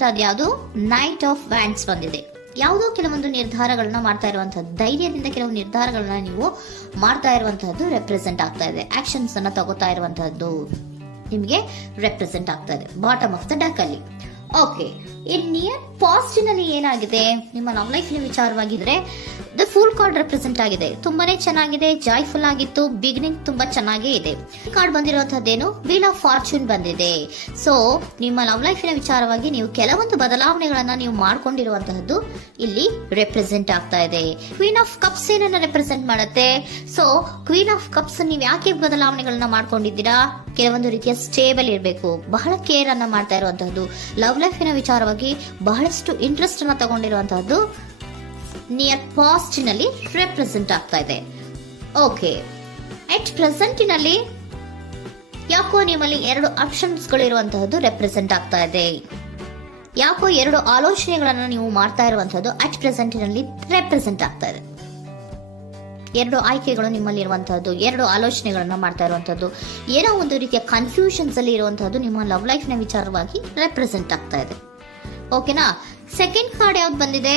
ಇರುವಂತಹದ್ದು ಯಾವುದು? Knight of wands ಬಂದಿದೆ. ಯಾವುದೋ ಕೆಲವೊಂದು ನಿರ್ಧಾರಗಳನ್ನ ಮಾಡ್ತಾ ಇರುವಂತಹದ್ದು, ಧೈರ್ಯದಿಂದ ಕೆಲವು ನಿರ್ಧಾರಗಳನ್ನ ನೀವು ಮಾಡ್ತಾ ಇರುವಂತಹದ್ದು ರೆಪ್ರೆಸೆಂಟ್ ಆಗ್ತಾ ಇದೆ. ಆಕ್ಷನ್ಸ್ ಅನ್ನ ತಗೋತಾ ಇರುವಂತಹದ್ದು ನಿಮಗೆ ರೆಪ್ರೆಸೆಂಟ್ ಆಗ್ತಾ ಇದೆ ಬಾಟಮ್ ಆಫ್ ದ ಡಕ್ ಅಲ್ಲಿ. ಓಕೆ, ಇನ್ ನಿಯರ್ ಪಾಸಿಟಿವ್ ನಲ್ಲಿ ಏನಾಗಿದೆ? ನಿಮ್ಮ ಲವ್ ಲೈಫ್ ವಿಚಾರವಾಗಿದ್ರೆ ದ ಫೂಲ್ ಕಾರ್ಡ್ ರೆಪ್ರೆಸೆಂಟ್ ಆಗಿದೆ. ತುಂಬಾನೇ ಚೆನ್ನಾಗಿದೆ, ಜಾಯ್ಫುಲ್ ಆಗಿತ್ತು, ಬಿಗಿನಿಂಗ್ ತುಂಬಾ ಚೆನ್ನಾಗೇ ಇದೆ. ಕಾರ್ಡ್ ಬಂದಿರುವಂತಹದ್ದೇನು? ವೀಲ್ ಆಫ್ ಫಾರ್ಚೂನ್ ಬಂದಿದೆ. ಸೊ ನಿಮ್ಮ ಲವ್ ಲೈಫಿನ ವಿಚಾರವಾಗಿ ನೀವು ಕೆಲವೊಂದು ಬದಲಾವಣೆಗಳನ್ನ ನೀವು ಮಾಡ್ಕೊಂಡಿರುವಂತಹದ್ದು ಇಲ್ಲಿ ರೆಪ್ರೆಸೆಂಟ್ ಆಗ್ತಾ ಇದೆ. ಕ್ವೀನ್ ಆಫ್ ಕಪ್ಸ್ ಏನನ್ನ ರೆಪ್ರೆಸೆಂಟ್ ಮಾಡುತ್ತೆ? ಸೊ ಕ್ವೀನ್ ಆಫ್ ಕಪ್ಸ್ ನೀವು ಯಾಕೆ ಬದಲಾವಣೆಗಳನ್ನ ಮಾಡ್ಕೊಂಡಿದ್ದೀರಾ? ಕೆಲವೊಂದು ರೀತಿಯ ಸ್ಟೇಬಲ್ ಇರಬೇಕು, ಬಹಳ ಕೇರ್ ಅನ್ನ ಮಾಡ್ತಾ ಇರುವಂತಹದ್ದು, ಲವ್ ಲೈಫಿನ ವಿಚಾರವಾಗಿ ಬಹಳಷ್ಟು ಇಂಟ್ರೆಸ್ಟ್ ಅನ್ನ ತಗೊಂಡಿರುವಂತಹದ್ದು ನಿಯರ್ ಪಾಸ್ಟಿನಲ್ಲಿ ರೆಪ್ರೆಸೆಂಟ್ ಆಗ್ತಾ ಇದೆ. ಓಕೆ, ಅಟ್ ಪ್ರೆಸೆಂಟಿನಲ್ಲಿ ಯಾಕೋ ನಿಮ್ಮಲ್ಲಿ 2 ಆಪ್ಷನ್ಸ್ ಗಳಿರುವಂತಹದ್ದು ರೆಪ್ರೆಸೆಂಟ್ ಆಗ್ತಾ ಇದೆ. ಯಾಕೋ 2 ಆಲೋಚನೆಗಳನ್ನ ನೀವು ಮಾಡ್ತಾ ಇರುವಂತಹದ್ದು ಅಟ್ ಪ್ರೆಸೆಂಟಿನಲ್ಲಿ ರೆಪ್ರೆಸೆಂಟ್ ಆಗ್ತಾ ಇದೆ. 2 ಆಯ್ಕೆಗಳು ನಿಮ್ಮಲ್ಲಿ ಇರುವಂತಹದ್ದು, 2 ಆಲೋಚನೆಗಳನ್ನ ಮಾಡ್ತಾ ಇರುವಂತಹದ್ದು, ಏನೋ ಒಂದು ರೀತಿಯ ಕನ್ಫ್ಯೂಷನ್ಸ್ ಅಲ್ಲಿ ಇರುವಂತಹದ್ದು ನಿಮ್ಮ ಲವ್ ಲೈಫ್ ನ ವಿಚಾರವಾಗಿ ರೆಪ್ರೆಸೆಂಟ್ ಆಗ್ತಾ ಇದೆ. ಓಕೆನಾ? ಸೆಕೆಂಡ್ ಕಾರ್ಡ್ ಯಾವ್ದು ಬಂದಿದೆ?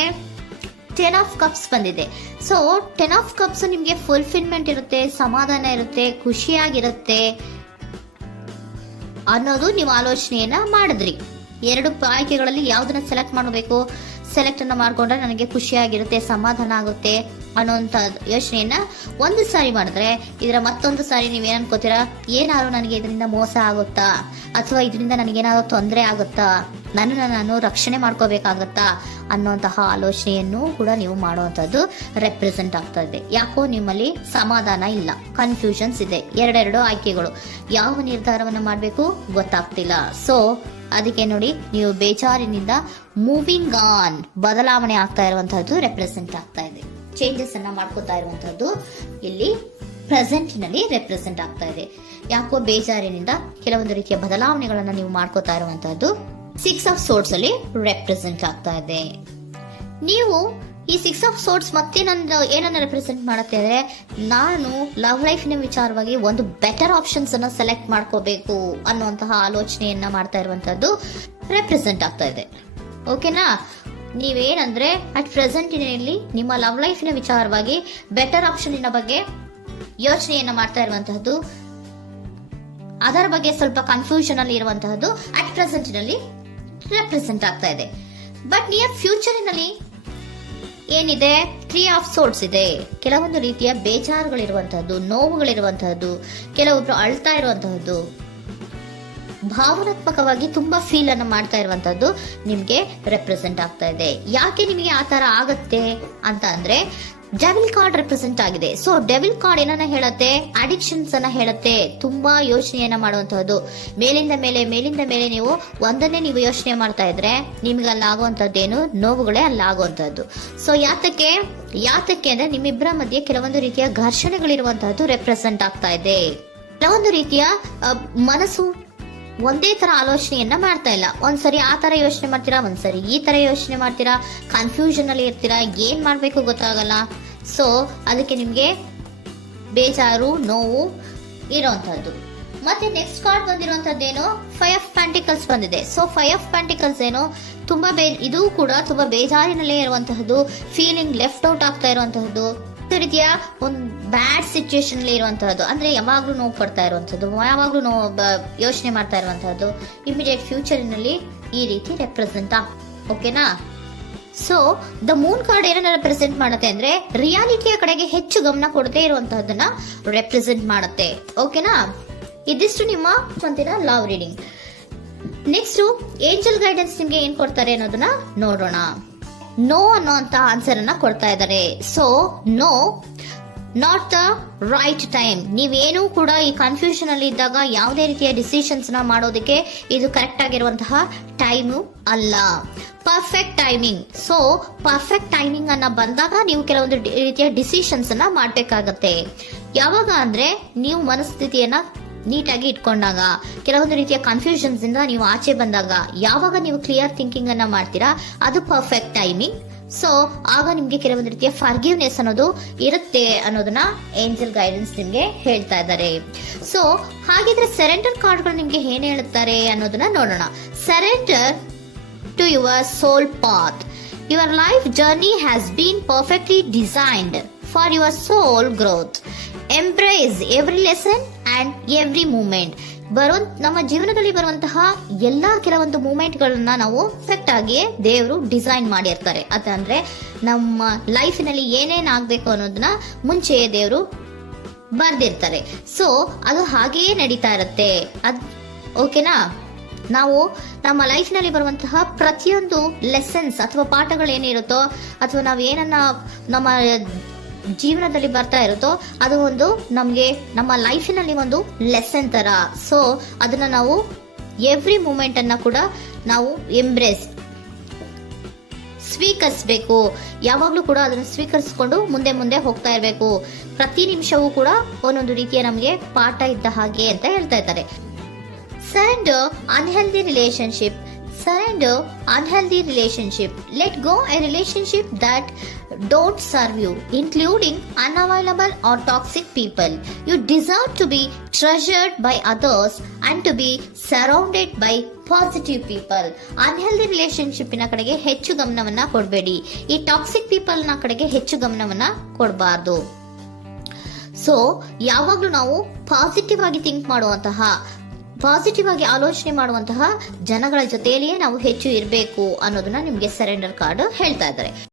10 ಆಫ್ ಕಪ್ಸ್ ಬಂದಿದೆ. ಸೊ 10 ಆಫ್ ಕಪ್ಸ್ ನಿಮ್ಗೆ ಫುಲ್ಫಿಲ್ಮೆಂಟ್ ಇರುತ್ತೆ, ಸಮಾಧಾನ ಇರುತ್ತೆ, ಖುಷಿಯಾಗಿರುತ್ತೆ ಅನ್ನೋದು ನೀವು ಆಲೋಚನೆಯನ್ನ ಮಾಡಿದ್ರಿ. 2 ಆಯ್ಕೆಗಳಲ್ಲಿ ಯಾವ್ದನ್ನ ಸೆಲೆಕ್ಟ್ ಮಾಡಬೇಕು? ಸೆಲೆಕ್ಟ್ ಅನ್ನ ಮಾಡ್ಕೊಂಡ್ರೆ ನನಗೆ ಖುಷಿಯಾಗಿರುತ್ತೆ, ಸಮಾಧಾನ ಆಗುತ್ತೆ ಅನ್ನೋಂಥ ಯೋಚನೆಯನ್ನ ಒಂದು ಸಾರಿ ಮಾಡಿದ್ರೆ, ಇದರ ಮತ್ತೊಂದು ಸಾರಿ ನೀವೇನ್ ಅನ್ಕೋತೀರಾ? ಏನಾದ್ರು ನನಗೆ ಇದರಿಂದ ಮೋಸ ಆಗುತ್ತಾ, ಅಥವಾ ಇದರಿಂದ ನನಗೇನಾದ್ರು ತೊಂದರೆ ಆಗುತ್ತಾ, ನಾನು ರಕ್ಷಣೆ ಮಾಡ್ಕೋಬೇಕಾಗತ್ತಾ ಅನ್ನೋಂತಹ ಆಲೋಚನೆಯನ್ನು ಕೂಡ ನೀವು ಮಾಡುವಂತದ್ದು ರೆಪ್ರೆಸೆಂಟ್ ಆಗ್ತಾ ಇದೆ. ಯಾಕೋ ನಿಮ್ಮಲ್ಲಿ ಸಮಾಧಾನ ಇಲ್ಲ, ಕನ್ಫ್ಯೂಷನ್ಸ್ ಇದೆ, 2 ಆಯ್ಕೆಗಳು, ಯಾವ ನಿರ್ಧಾರವನ್ನ ಮಾಡಬೇಕು ಗೊತ್ತಾಗ್ತಿಲ್ಲ. ಸೊ ಅದಕ್ಕೆ ನೋಡಿ, ನೀವು ಬೇಜಾರಿನಿಂದ ಮೂವಿಂಗ್ ಆನ್, ಬದಲಾವಣೆ ಆಗ್ತಾ ಇರುವಂತಹದ್ದು ರೆಪ್ರೆಸೆಂಟ್ ಆಗ್ತಾ ಇದೆ. ಚೇಂಜಸ್ ಅನ್ನ ಮಾಡ್ಕೋತಾ ಇರುವಂತಹದ್ದು ಇಲ್ಲಿ ಪ್ರೆಸೆಂಟ್ ನಲ್ಲಿ ರೆಪ್ರೆಸೆಂಟ್ ಆಗ್ತಾ ಇದೆ. ಯಾಕೋ ಬೇಜಾರಿನಿಂದ ಕೆಲವೊಂದು ರೀತಿಯ ಬದಲಾವಣೆಗಳನ್ನ ನೀವು ಮಾಡ್ಕೋತಾ ಇರುವಂತಹದ್ದು 6 ಆಫ್ ಸೋರ್ಟ್ಸ್ ಅಲ್ಲಿ ರೆಪ್ರೆಸೆಂಟ್ ಆಗ್ತಾ ಇದೆ. ನೀವು ಈ 6 ಆಫ್ ಸೋರ್ಟ್ಸ್ ಮತ್ತೆ ಏನನ್ನ ರೆಪ್ರೆಸೆಂಟ್ ಮಾಡುತ್ತೆ ಅಂದ್ರೆ, ನಾನು ಲವ್ ಲೈಫಿನ ವಿಚಾರವಾಗಿ ಒಂದು ಬೆಟರ್ ಆಪ್ಷನ್ಸ್ ಅನ್ನ ಸೆಲೆಕ್ಟ್ ಮಾಡ್ಕೋಬೇಕು ಅನ್ನುವಂತಹ ಆಲೋಚನೆಯನ್ನ ಮಾಡ್ತಾ ಇರುವಂತಹದ್ದು ರೆಪ್ರೆಸೆಂಟ್ ಆಗ್ತಾ ಇದೆ. ಓಕೆನಾ? ನೀವೇನಂದ್ರೆ ಅಟ್ ಪ್ರೆಸೆಂಟಿನಲ್ಲಿ ನಿಮ್ಮ ಲವ್ ಲೈಫಿನ ವಿಚಾರವಾಗಿ ಬೆಟರ್ ಆಪ್ಷನ್ ಬಗ್ಗೆ ಯೋಚನೆಯನ್ನ ಮಾಡ್ತಾ ಇರುವಂತಹದ್ದು, ಅದರ ಬಗ್ಗೆ ಸ್ವಲ್ಪ ಕನ್ಫ್ಯೂಷನ್ ಅಲ್ಲಿ ಇರುವಂತಹದ್ದು ಅಟ್ ಪ್ರೆಸೆಂಟಿನಲ್ಲಿ ರೆಪ್ರೆಸೆಂಟ್ ಆಗ್ತಾ ಇದೆ. ಬಟ್ ನಿಯರ್ ಫ್ಯೂಚರಿನಲ್ಲಿ ಏನಿದೆ? 3 ಆಫ್ ಸೋರ್ಟ್ಸ್ ಇದೆ. ಕೆಲವೊಂದು ರೀತಿಯ ಬೇಜಾರುಗಳಿರುವಂತಹದ್ದು, ನೋವುಗಳಿರುವಂತಹದ್ದು, ಕೆಲವೊಬ್ರು ಅಳ್ತಾ ಇರುವಂತಹದ್ದು, ಭಾವನಾತ್ಮಕವಾಗಿ ತುಂಬಾ ಫೀಲ್ ಅನ್ನು ಮಾಡ್ತಾ ಇರುವಂತಹದ್ದು ನಿಮ್ಗೆ ರೆಪ್ರೆಸೆಂಟ್ ಆಗ್ತಾ ಇದೆ. ಯಾಕೆ ನಿಮಗೆ ಆ ತರ ಆಗತ್ತೆ ಅಂತ ಅಂದ್ರೆ, ಡೆವಿಲ್ ಕಾರ್ಡ್ ರೆಪ್ರೆಸೆಂಟ್ ಆಗಿದೆ. ಸೊ ಡೆವಿಲ್ ಕಾರ್ಡ್ ಏನನ್ನ ಹೇಳತ್ತೆ? ಅಡಿಕ್ಷನ್ಸ್ ಅನ್ನ ಹೇಳತ್ತೆ. ತುಂಬಾ ಯೋಚನೆಯನ್ನ ಮಾಡುವಂತಹದ್ದು, ಮೇಲಿಂದ ಮೇಲೆ ನೀವು ಒಂದನ್ನೇ ನೀವು ಯೋಚನೆ ಮಾಡ್ತಾ ಇದ್ರೆ ನಿಮ್ಗೆ ಅಲ್ಲಾಗುವಂತಹದ್ದೇನು? ನೋವುಗಳೇ ಅಲ್ಲಾಗುವಂತಹದ್ದು. ಸೊ ಯಾತಕ್ಕೆ ಅಂದ್ರೆ ನಿಮ್ಮಿಬ್ಬರ ಮಧ್ಯೆ ಕೆಲವೊಂದು ರೀತಿಯ ಘರ್ಷಣೆಗಳಿರುವಂತಹದ್ದು ರೆಪ್ರೆಸೆಂಟ್ ಆಗ್ತಾ ಇದೆ. ಕೆಲವೊಂದು ರೀತಿಯ ಮನಸ್ಸು ಒಂದೇ ತರ ಆಲೋಚನೆಯನ್ನ ಮಾಡ್ತಾ ಇಲ್ಲ. ಒಂದ್ಸರಿ ಆ ತರ ಯೋಚನೆ ಮಾಡ್ತೀರಾ, ಒಂದ್ಸರಿ ಈ ತರ ಯೋಚನೆ ಮಾಡ್ತೀರಾ, ಕನ್ಫ್ಯೂಷನ್ ಅಲ್ಲಿ ಇರ್ತೀರಾ, ಏನ್ ಮಾಡ್ಬೇಕು ಗೊತ್ತಾಗಲ್ಲ. ಸೊ ಅದಕ್ಕೆ ನಿಮ್ಗೆ ಬೇಜಾರು, ನೋವು ಇರೋಂಥದ್ದು. ಮತ್ತೆ ನೆಕ್ಸ್ಟ್ ಕಾರ್ಡ್ ಬಂದಿರುವಂತದ್ದೇನು? 5 ಆಫ್ ಪ್ಯಾಂಟಿಕಲ್ಸ್ ಬಂದಿದೆ. ಸೊ 5 ಆಫ್ ಪ್ಯಾಂಟಿಕಲ್ಸ್ ಏನು? ತುಂಬಾ ಇದು ಕೂಡ ತುಂಬಾ ಬೇಜಾರಿನಲ್ಲೇ ಇರುವಂತಹದ್ದು, ಫೀಲಿಂಗ್ ಲೆಫ್ಟ್ ಔಟ್ ಆಗ್ತಾ ಇರುವಂತಹದ್ದು, ರೀತಿಯ ಒಂದು ಬ್ಯಾಡ್ ಸಿಚುಯೇಷನ್ ಅಲ್ಲಿ ಇರುವಂತಹದ್ದು, ಅಂದ್ರೆ ಯಾವಾಗ್ಲೂ ನೋವು ಪಡ್ತಾ ಇರುವಂತಹದ್ದು, ಯಾವಾಗ್ಲೂ ಯೋಚನೆ ಮಾಡ್ತಾ ಇರುವಂತಹದ್ದು, ಇಮಿಡಿಯೇಟ್ ಫ್ಯೂಚರಿನಲ್ಲಿ ಈ ರೀತಿ ರೆಪ್ರೆಸೆಂಟ್ ಓಕೆನಾ? ಸೊ ದ ಮೂನ್ ಕಾರ್ಡ್ ಏನನ್ನ ರೆಪ್ರೆಸೆಂಟ್ ಮಾಡುತ್ತೆ ಅಂದ್ರೆ, ರಿಯಾಲಿಟಿಯ ಕಡೆಗೆ ಹೆಚ್ಚು ಗಮನ ಕೊಡದೇ ಇರುವಂತಹದನ್ನ ರೆಪ್ರೆಸೆಂಟ್ ಮಾಡುತ್ತೆ. ಓಕೆನಾ? ಇದಿಷ್ಟು ನಿಮ್ಮ ಮಂತಿನ love reading. Next angel guidance ನಿಮ್ಗೆ ಏನ್ ಕೊಡ್ತಾರೆ ಅನ್ನೋದನ್ನ ನೋಡೋಣ. ನೋ ಅನ್ನೋಂತ ಆನ್ಸರ್ ಅನ್ನ ಕೊಡ್ತಾ ಇದ್ದಾರೆ. So no, not the right time. ನೀವೇನು ಕೂಡ ಈ ಕನ್ಫ್ಯೂಷನ್ ಅಲ್ಲಿ ಇದ್ದಾಗ ಯಾವುದೇ ರೀತಿಯ ಡಿಸಿಷನ್ಸ್ ನ ಮಾಡೋದಕ್ಕೆ ಇದು ಕರೆಕ್ಟ್ ಆಗಿರುವಂತಹ ಟೈಮು ಅಲ್ಲ. Perfect timing. So perfect timing ಅನ್ನ ಬಂದಾಗ ನೀವು ಕೆಲವೊಂದು ರೀತಿಯ ಡಿಸಿಷನ್ಸ್ ಅನ್ನ ಮಾಡ್ಬೇಕಾಗತ್ತೆ. ಯಾವಾಗ ಅಂದ್ರೆ ನೀವು ಮನಸ್ಥಿತಿಯನ್ನ ನೀಟಾಗಿ ಇಟ್ಕೊಂಡಾಗ, ಕೆಲವೊಂದು ರೀತಿಯ ಕನ್ಫ್ಯೂಷನ್ಸ್ ಇಂದ ನೀವು ಆಚೆ ಬಂದಾಗ, ಯಾವಾಗ ನೀವು ಕ್ಲಿಯರ್ ಥಿಂಕಿಂಗ್ ಅನ್ನ ಮಾಡ್ತೀರಾ ಅದು ಪರ್ಫೆಕ್ಟ್ ಟೈಮಿಂಗ್. ಸೊ ಆಗ ನಿಮ್ಗೆ ಕೆಲವೊಂದು ರೀತಿಯ ಫರ್ಗಿವ್ನೆಸ್ ಅನ್ನೋದು ಇರುತ್ತೆ ಅನ್ನೋದನ್ನ ಏಂಜಲ್ ಗೈಡೆನ್ಸ್ ನಿಮ್ಗೆ ಹೇಳ್ತಾ ಇದ್ದಾರೆ. ಸೊ ಹಾಗಿದ್ರೆ ಸರೆಂಡರ್ ಕಾರ್ಡ್ಗಳು ನಿಮ್ಗೆ ಏನ್ ಹೇಳುತ್ತಾರೆ ಅನ್ನೋದನ್ನ ನೋಡೋಣ. Surrender to your soul path. Your life journey has been perfectly designed for your soul growth. Embrace every lesson and every moment. ನಮ್ಮ ಜೀವನದಲ್ಲಿ ಬರುವಂತಹ ಎಲ್ಲಾ ಕೆಲವೊಂದು ಮೂಮೆಂಟ್ಗಳನ್ನ ನಾವು ಪರ್ಫೆಕ್ಟ್ ಆಗಿ ದೇವರು ಡಿಸೈನ್ ಮಾಡಿರ್ತಾರೆ. ಅದಂದ್ರೆ ನಮ್ಮ ಲೈಫಿನಲ್ಲಿ ಏನೇನ್ ಆಗ್ಬೇಕು ಅನ್ನೋದನ್ನ ಮುಂಚೆ ದೇವರು ಬರ್ದಿರ್ತಾರೆ. ಸೊ ಅದು ಹಾಗೆಯೇ ನಡೀತಾ ಇರುತ್ತೆ. ಓಕೆನಾ? ನಾವು ನಮ್ಮ ಲೈಫ್ನಲ್ಲಿ ಬರುವಂತಹ ಪ್ರತಿಯೊಂದು ಲೆಸನ್ಸ್ ಅಥವಾ ಪಾಠಗಳೇನಿರುತ್ತೋ ಅಥವಾ ನಾವು ಏನನ್ನ ನಮ್ಮ ಜೀವನದಲ್ಲಿ ಬರ್ತಾ ಇರುತ್ತೋ ಅದು ಒಂದು ನಮಗೆ ನಮ್ಮ ಲೈಫಿನಲ್ಲಿ ಒಂದು ಲೆಸನ್ ತರ. ಸೊ ಅದನ್ನ ನಾವು ಎವ್ರಿ ಮೂಮೆಂಟ್ ಅನ್ನ ಕೂಡ ನಾವು ಎಂಬ್ರೇಸ್ ಸ್ವೀಕರಿಸಬೇಕು. ಯಾವಾಗ್ಲೂ ಕೂಡ ಅದನ್ನು ಸ್ವೀಕರಿಸಿಕೊಂಡು ಮುಂದೆ ಮುಂದೆ ಹೋಗ್ತಾ ಇರಬೇಕು. ಪ್ರತಿ ನಿಮಿಷವೂ ಕೂಡ ಒಂದೊಂದು ರೀತಿಯ ನಮಗೆ ಪಾಠ ಇದ್ದ ಹಾಗೆ ಅಂತ ಹೇಳ್ತಾ ಇದ್ದಾರೆ. Surrender unhealthy relationship. Surrender unhealthy relationship. Let go a relationship that don't serve you, including unavailable or toxic people. You deserve to be treasured by others and to be surrounded by positive people. Unhealthy relationship ನ ಕಡೆಗೆ ಹೆಚ್ಚು ಗಮನವನ್ನ ಕೊಡಬೇಡಿ. ಈ toxic people ನ ಕಡೆಗೆ ಹೆಚ್ಚು ಗಮನವನ್ನ ಕೊಡಬಾರ್ದು. So ಯಾವಾಗ್ಲೂ ನಾವು ಪಾಸಿಟಿವ್ ಆಗಿ ಥಿಂಕ್ ಮಾಡುವಂತಹ, ಪಾಸಿಟಿವ್ ಆಗಿ ಆಲೋಚನೆ ಮಾಡುವಂತಹ ಜನಗಳ ಜೊತೆಯಲ್ಲಿಯೇ ನಾವು ಹೆಚ್ಚು ಇರಬೇಕು ಅನ್ನೋದನ್ನ ನಿಮ್ಗೆ ಸರೆಂಡರ್ ಕಾರ್ಡ್ ಹೇಳ್ತಾ ಇದ್ದಾರೆ.